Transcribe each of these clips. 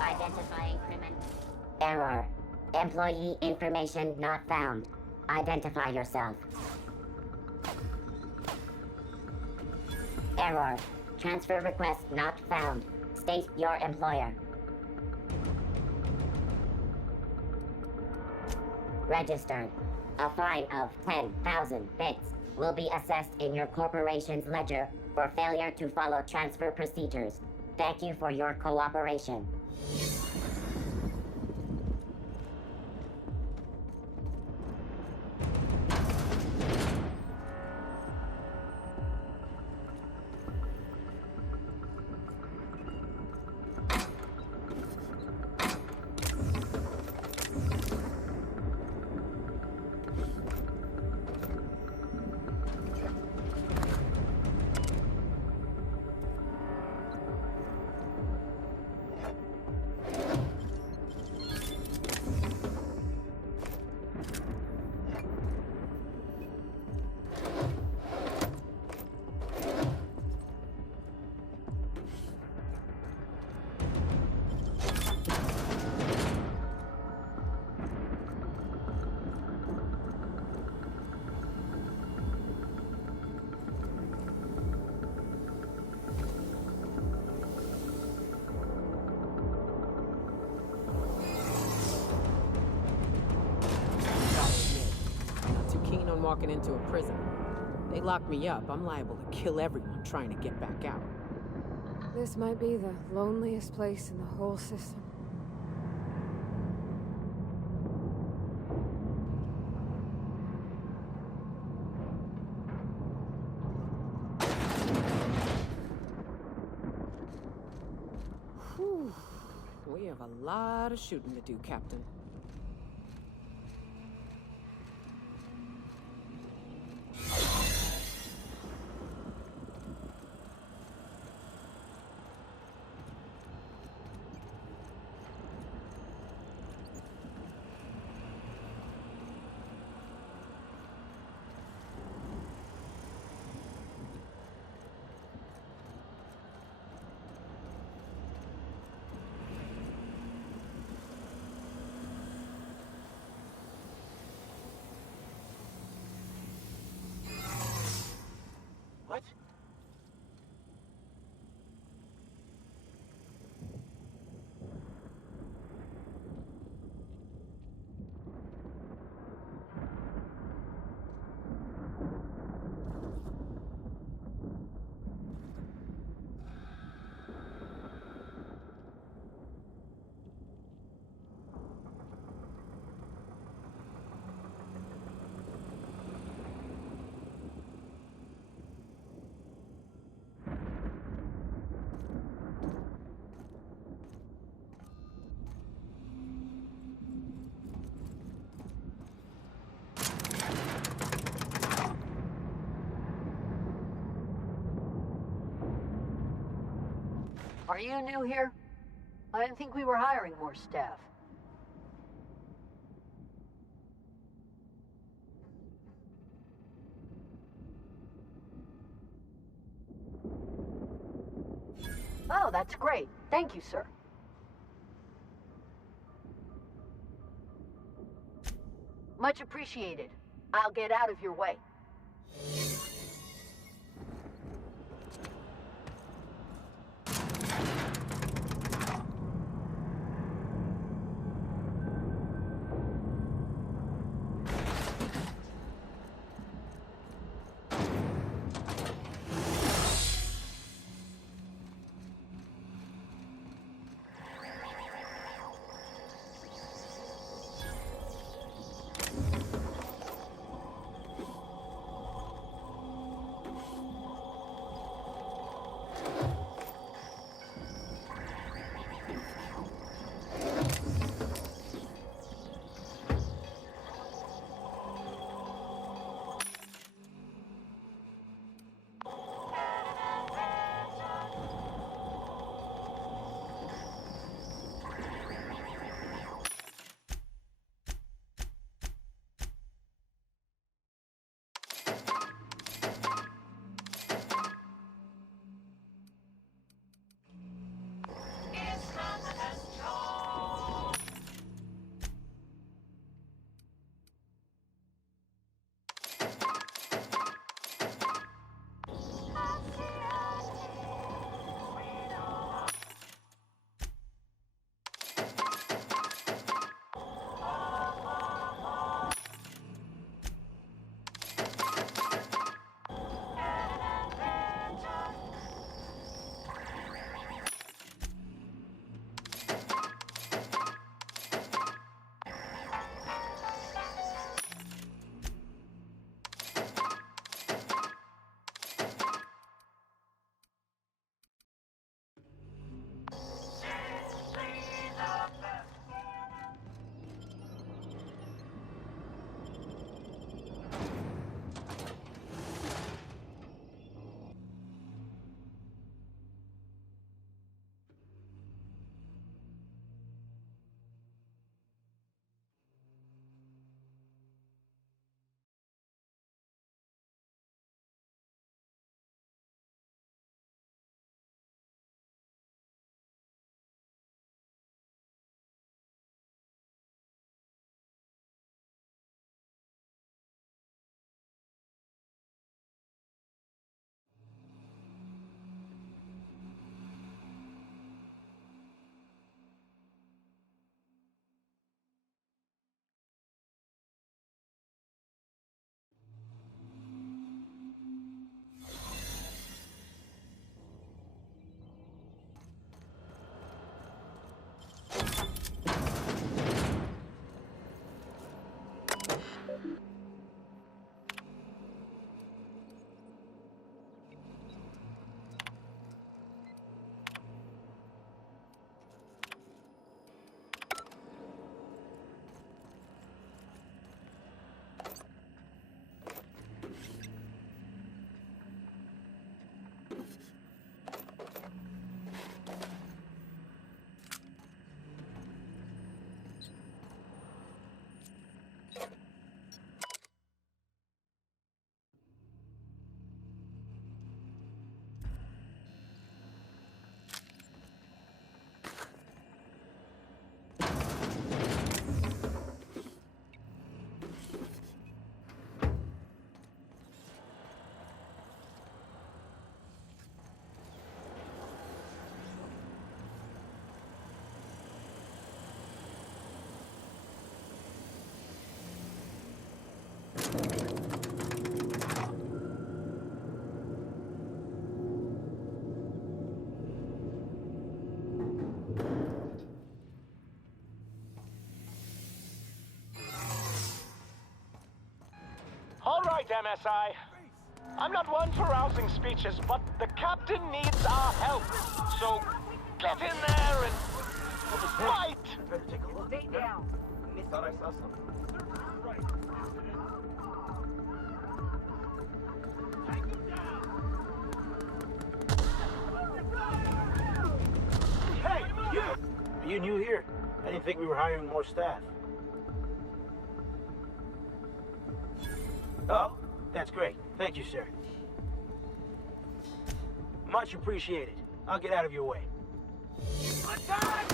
Identifying criminal. Error. Employee information not found. Identify yourself. Error. Transfer request not found. State your employer. Registered. A fine of 10,000 bits will be assessed in your corporation's ledger for failure to follow transfer procedures. Thank you for your cooperation. Walking into a prison. They lock me up, I'm liable to kill everyone trying to get back out. This might be the loneliest place in the whole system. Whew. We have a lot of shooting to do, Captain. What? Are you new here? I didn't think we were hiring more staff. Oh, that's great. Thank you, sir. Much appreciated. I'll get out of your way. All right, MSI. I'm not one for rousing speeches, but the captain needs our help. So get in there and fight! Better take a look. Stay down. Thought I saw something. Hey, you! Are you new here? I didn't think we were hiring more staff. Oh, that's great. Thank you, sir. Much appreciated. I'll get out of your way. Attack!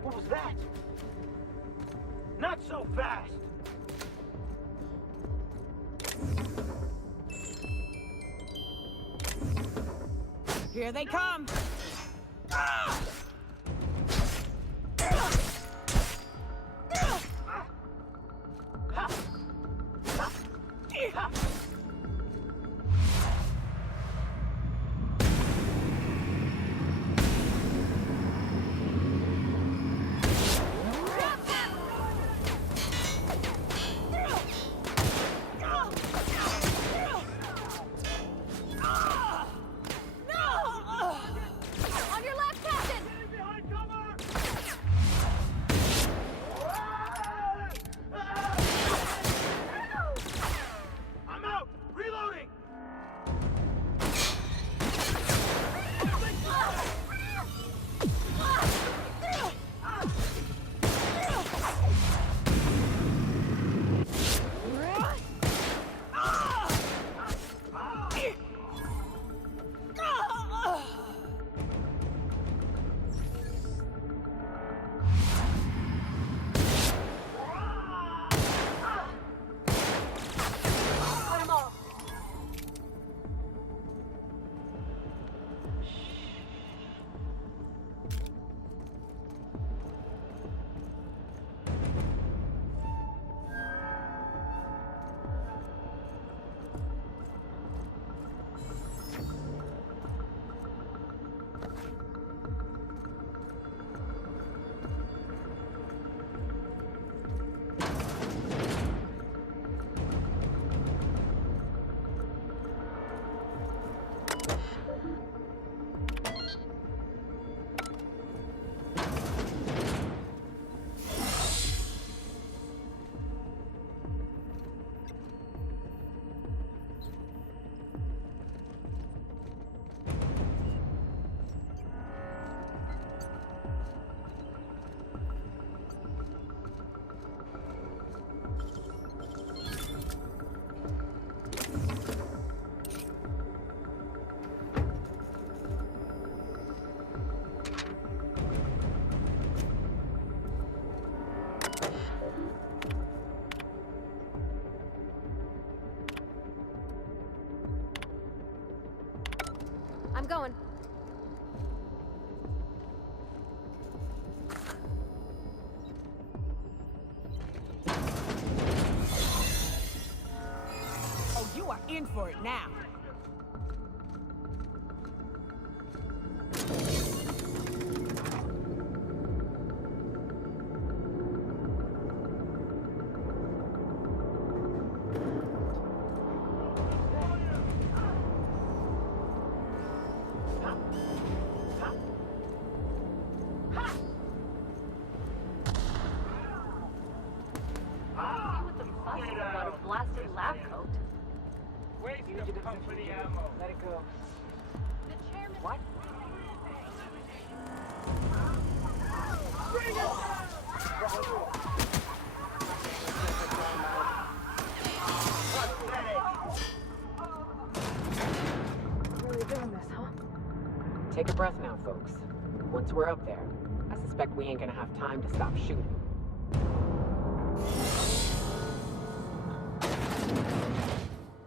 What was that? Not so fast! Here they come! On your left, Captain! I'm out! Reloading! Put him off. I'm going. Oh, you are in for it now. Let it go. What? Really doing this, huh? Take a breath now, folks. Once we're up there, I suspect we ain't gonna have time to stop shooting.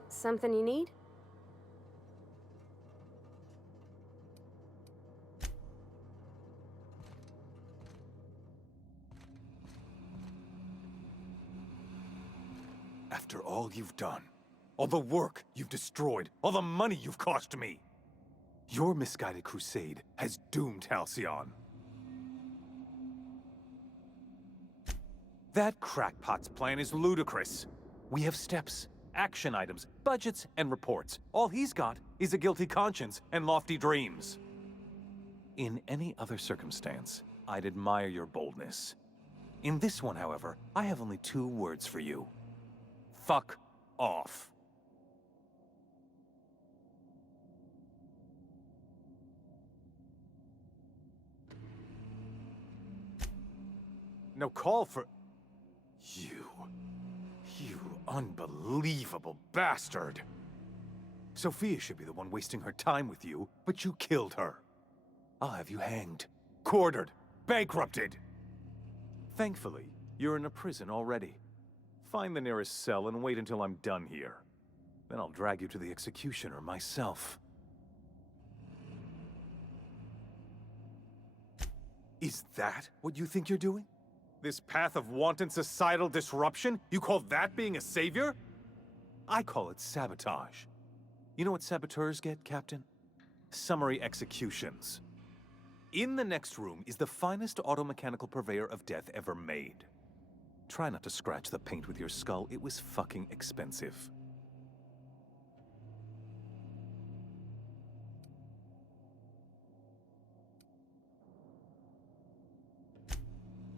Something you need? After all you've done, all the work you've destroyed, all the money you've cost me, your misguided crusade has doomed Halcyon. That crackpot's plan is ludicrous. We have steps, action items, budgets, and reports. All he's got is a guilty conscience and lofty dreams. In any other circumstance, I'd admire your boldness. In this one, however, I have only 2 words for you. Fuck off. No call for... You unbelievable bastard! Sophia should be the one wasting her time with you, but you killed her. I'll have you hanged, quartered, bankrupted. Thankfully, you're in a prison already. Find the nearest cell and wait until I'm done here. Then I'll drag you to the executioner myself. Is that what you think you're doing? This path of wanton societal disruption? You call that being a savior? I call it sabotage. You know what saboteurs get, Captain? Summary executions. In the next room is the finest automechanical purveyor of death ever made. Try not to scratch the paint with your skull. It was fucking expensive.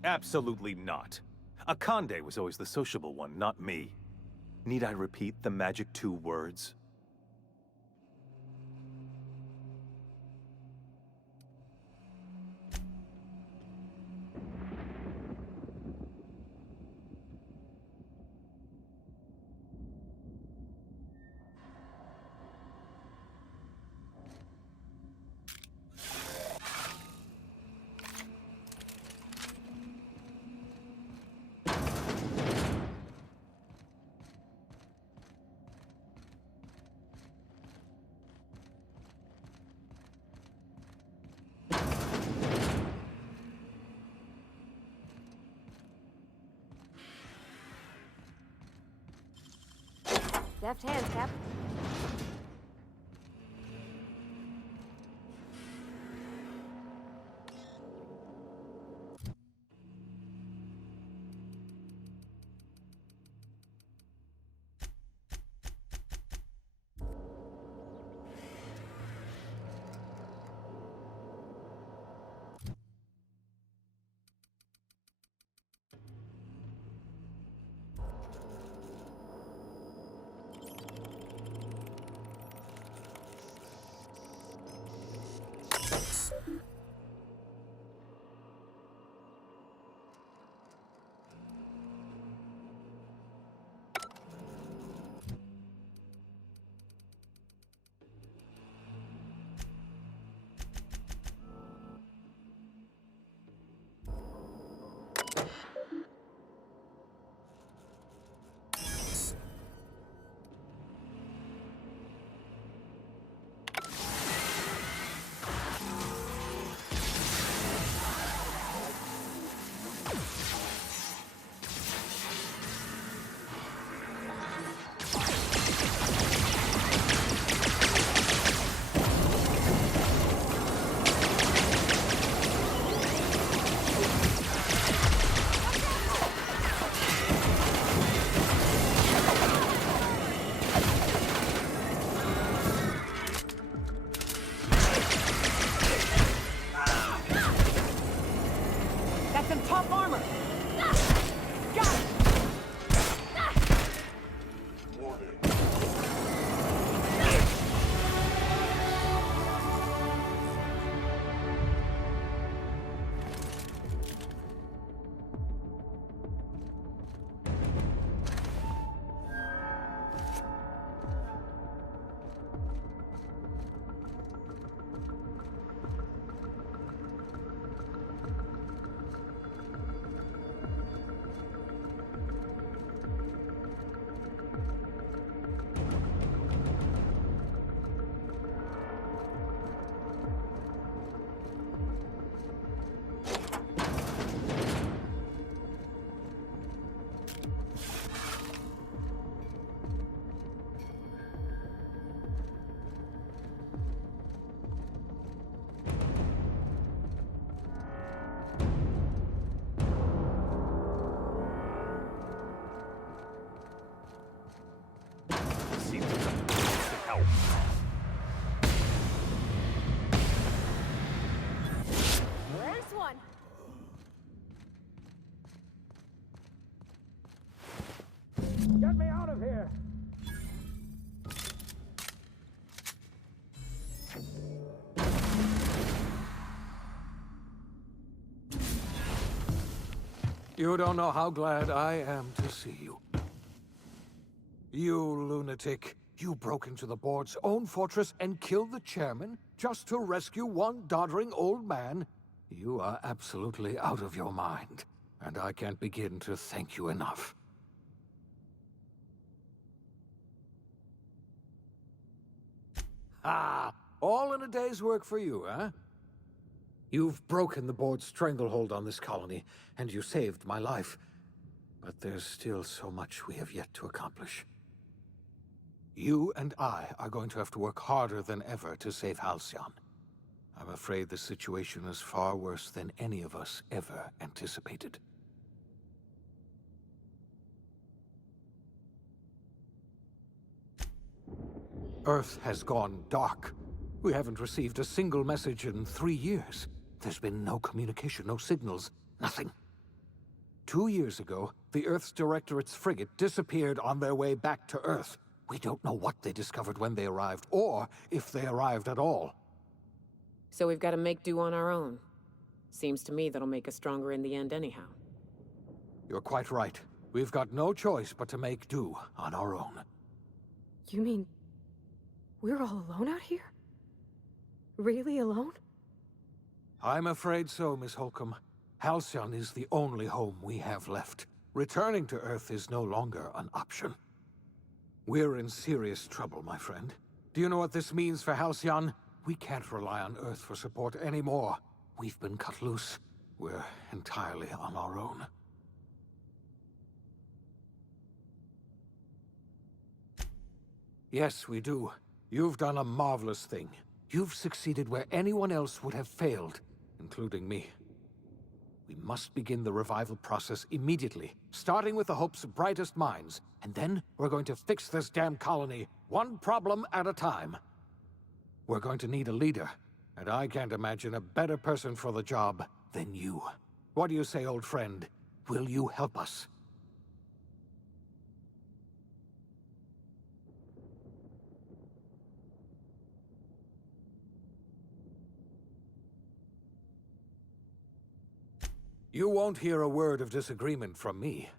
Absolutely not. Akande was always the sociable one, not me. Need I repeat the magic 2 words? Deft hands, Cap. one! Get me out of here! You don't know how glad I am to see you. You lunatic. You broke into the board's own fortress and killed the chairman just to rescue one doddering old man? You are absolutely out of your mind, and I can't begin to thank you enough. Ah, all in a day's work for you, huh? You've broken the board's stranglehold on this colony, and you saved my life. But there's still so much we have yet to accomplish. You and I are going to have to work harder than ever to save Halcyon. I'm afraid the situation is far worse than any of us ever anticipated. Earth has gone dark. We haven't received a single message in 3 years. There's been no communication, no signals, nothing. 2 years ago, the Earth's Directorate's frigate disappeared on their way back to Earth. We don't know what they discovered when they arrived, or if they arrived at all. So we've got to make do on our own. Seems to me that'll make us stronger in the end anyhow. You're quite right. We've got no choice but to make do on our own. You mean... we're all alone out here? Really alone? I'm afraid so, Miss Holcomb. Halcyon is the only home we have left. Returning to Earth is no longer an option. We're in serious trouble, my friend. Do you know what this means for Halcyon? We can't rely on Earth for support anymore. We've been cut loose. We're entirely on our own. Yes, we do. You've done a marvelous thing. You've succeeded where anyone else would have failed, including me. We must begin the revival process immediately, starting with the Hope's brightest minds, and then we're going to fix this damn colony, one problem at a time. We're going to need a leader, and I can't imagine a better person for the job than you. What do you say, old friend? Will you help us? You won't hear a word of disagreement from me.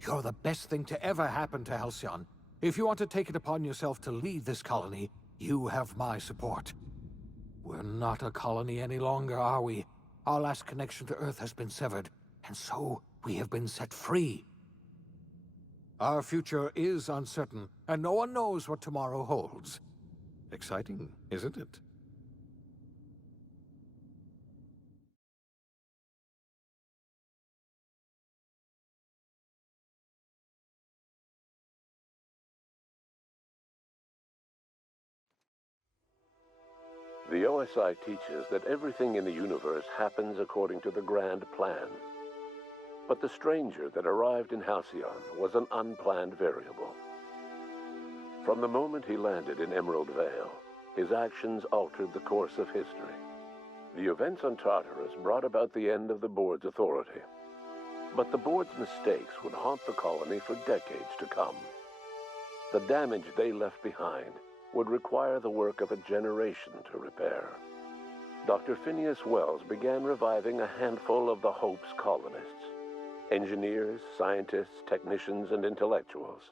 You're the best thing to ever happen to Halcyon. If you want to take it upon yourself to lead this colony, you have my support. We're not a colony any longer, are we? Our last connection to Earth has been severed, and so we have been set free. Our future is uncertain, and no one knows what tomorrow holds. Exciting, isn't it? The OSI teaches that everything in the universe happens according to the grand plan. But the stranger that arrived in Halcyon was an unplanned variable. From the moment he landed in Emerald Vale, his actions altered the course of history. The events on Tartarus brought about the end of the board's authority. But the board's mistakes would haunt the colony for decades to come. The damage they left behind would require the work of a generation to repair. Dr. Phineas Wells began reviving a handful of the Hope's colonists. Engineers, scientists, technicians, and intellectuals.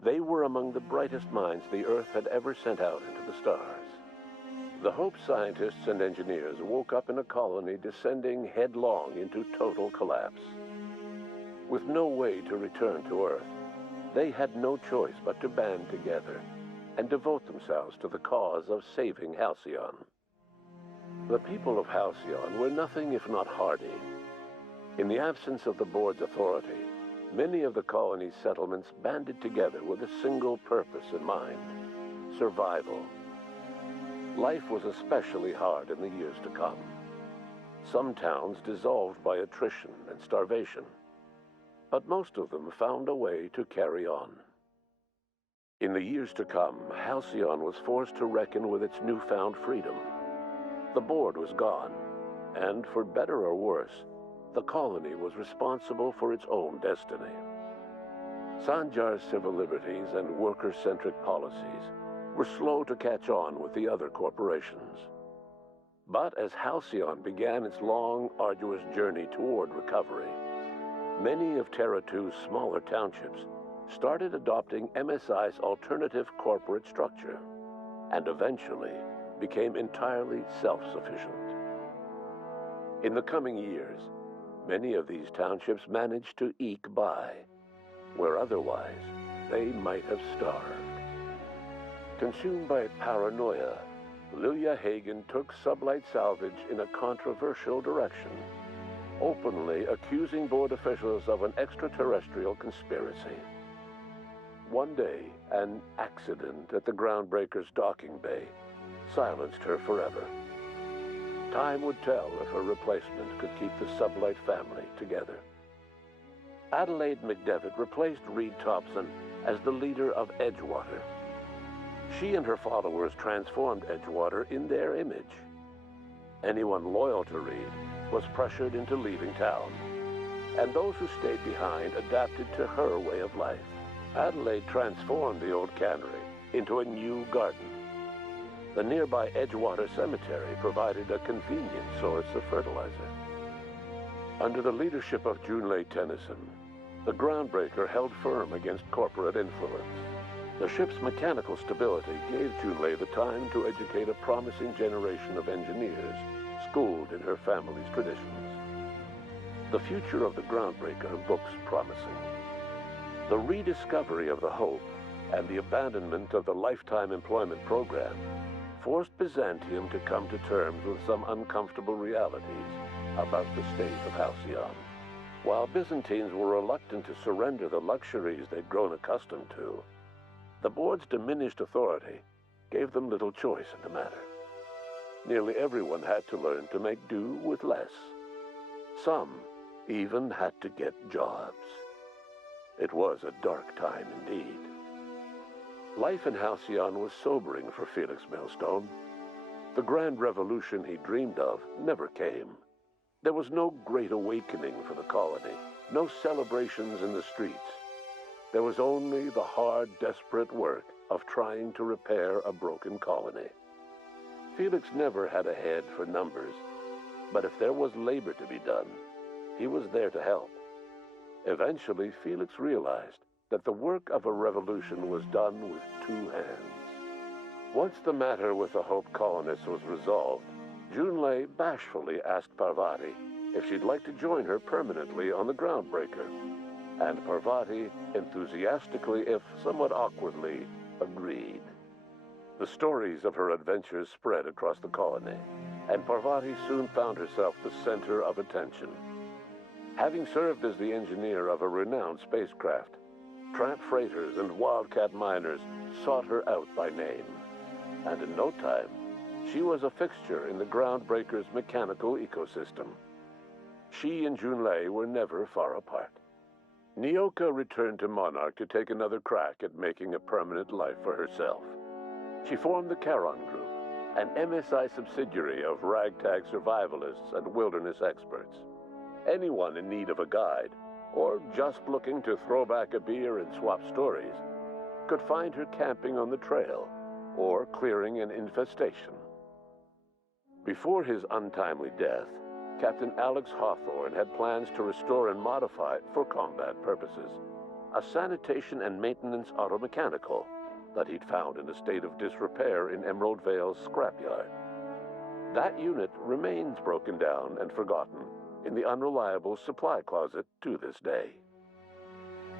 They were among the brightest minds the Earth had ever sent out into the stars. The Hope scientists and engineers woke up in a colony descending headlong into total collapse. With no way to return to Earth, they had no choice but to band together and devote themselves to the cause of saving Halcyon. The people of Halcyon were nothing if not hardy. In the absence of the board's authority, many of the colony's settlements banded together with a single purpose in mind: survival. Life was especially hard in the years to come. Some towns dissolved by attrition and starvation, but most of them found a way to carry on. In the years to come, Halcyon was forced to reckon with its newfound freedom. The board was gone, And for better or worse, the colony was responsible for its own destiny. Sanjar's civil liberties and worker-centric policies were slow to catch on with the other corporations. But as Halcyon began its long, arduous journey toward recovery, many of Terra 2's smaller townships started adopting MSI's alternative corporate structure, and eventually became entirely self-sufficient. In the coming years, many of these townships managed to eke by, where otherwise they might have starved. Consumed by paranoia, Lilia Hagen took Sublight Salvage in a controversial direction, openly accusing board officials of an extraterrestrial conspiracy. One day, an accident at the Groundbreaker's docking bay silenced her forever. Time would tell if her replacement could keep the Sublight family together. Adelaide McDevitt replaced Reed Thompson as the leader of Edgewater. She and her followers transformed Edgewater in their image. Anyone loyal to Reed was pressured into leaving town, and those who stayed behind adapted to her way of life. Adelaide transformed the old cannery into a new garden. The nearby Edgewater Cemetery provided a convenient source of fertilizer. Under the leadership of Junlei Tennyson, the Groundbreaker held firm against corporate influence. The ship's mechanical stability gave Junlei the time to educate a promising generation of engineers, schooled in her family's traditions. The future of the Groundbreaker looks promising. The rediscovery of the Hope and the abandonment of the lifetime employment program forced Byzantium to come to terms with some uncomfortable realities about the state of Halcyon. While Byzantines were reluctant to surrender the luxuries they'd grown accustomed to, the board's diminished authority gave them little choice in the matter. Nearly everyone had to learn to make do with less. Some even had to get jobs. It was a dark time indeed. Life in Halcyon was sobering for Felix Millstone. The grand revolution he dreamed of never came. There was no great awakening for the colony, no celebrations in the streets. There was only the hard, desperate work of trying to repair a broken colony. Felix never had a head for numbers, but if there was labor to be done, he was there to help. Eventually, Felix realized that the work of a revolution was done with two hands. Once the matter with the Hope colonists was resolved, Junlei bashfully asked Parvati if she'd like to join her permanently on the Groundbreaker, and Parvati enthusiastically, if somewhat awkwardly, agreed. The stories of her adventures spread across the colony, and Parvati soon found herself the center of attention. Having served as the engineer of a renowned spacecraft, tramp freighters and wildcat miners sought her out by name, and in no time, she was a fixture in the Groundbreaker's mechanical ecosystem. She and Junlei were never far apart. Nyoka returned to Monarch to take another crack at making a permanent life for herself. She formed the Charon Group, an MSI subsidiary of ragtag survivalists and wilderness experts. Anyone in need of a guide, or just looking to throw back a beer and swap stories, could find her camping on the trail, or clearing an infestation. Before his untimely death, Captain Alex Hawthorne had plans to restore and modify, for combat purposes, a sanitation and maintenance automechanical that he'd found in a state of disrepair in Emerald Vale's scrapyard. That unit remains broken down and forgotten in the unreliable supply closet to this day.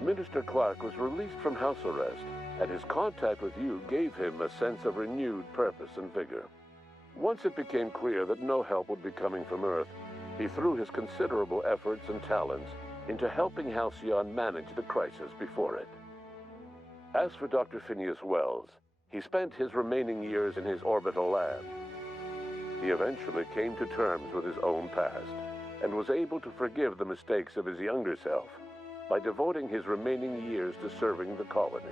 Minister Clark was released from house arrest, and his contact with you gave him a sense of renewed purpose and vigor. Once it became clear that no help would be coming from Earth, he threw his considerable efforts and talents into helping Halcyon manage the crisis before it. As for Dr. Phineas Wells, he spent his remaining years in his orbital lab. He eventually came to terms with his own past, and was able to forgive the mistakes of his younger self by devoting his remaining years to serving the colony.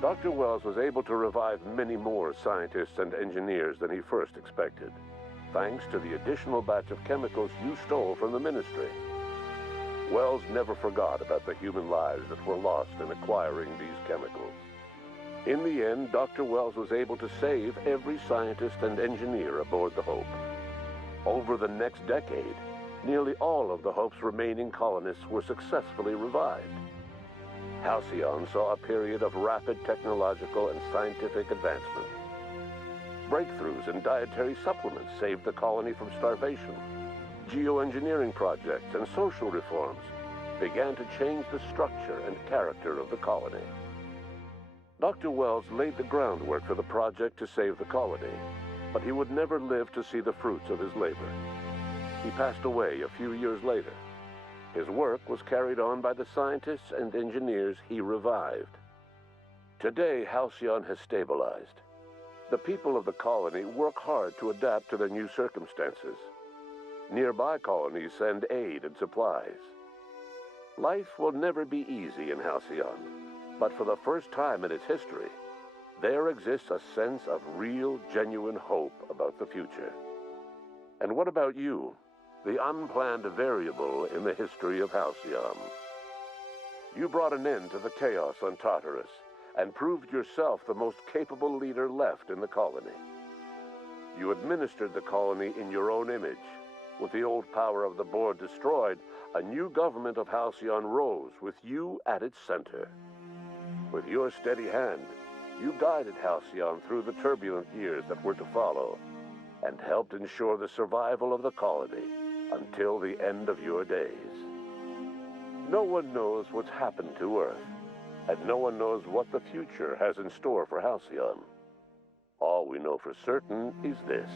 Dr. Wells was able to revive many more scientists and engineers than he first expected. thanks to the additional batch of chemicals you stole from the Ministry. Wells never forgot about the human lives that were lost in acquiring these chemicals. In the end, Dr. Wells was able to save every scientist and engineer aboard the Hope. Over the next decade, nearly all of the Hope's remaining colonists were successfully revived. Halcyon saw a period of rapid technological and scientific advancement. Breakthroughs in dietary supplements saved the colony from starvation. Geoengineering projects and social reforms began to change the structure and character of the colony. Dr. Wells laid the groundwork for the project to save the colony, but he would never live to see the fruits of his labor. He passed away a few years later. His work was carried on by the scientists and engineers he revived. Today, Halcyon has stabilized. The people of the colony work hard to adapt to their new circumstances. Nearby colonies send aid and supplies. Life will never be easy in Halcyon, but for the first time in its history, there exists a sense of real, genuine hope about the future. And what about you, the unplanned variable in the history of Halcyon? You brought an end to the chaos on Tartarus and proved yourself the most capable leader left in the colony. You administered the colony in your own image. With the old power of the board destroyed, a new government of Halcyon rose with you at its center. With your steady hand, you guided Halcyon through the turbulent years that were to follow, and helped ensure the survival of the colony until the end of your days. No one knows what's happened to Earth, and no one knows what the future has in store for Halcyon. All we know for certain is this: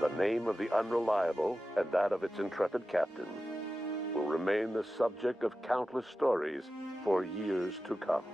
the name of the Unreliable and that of its intrepid captain will remain the subject of countless stories for years to come.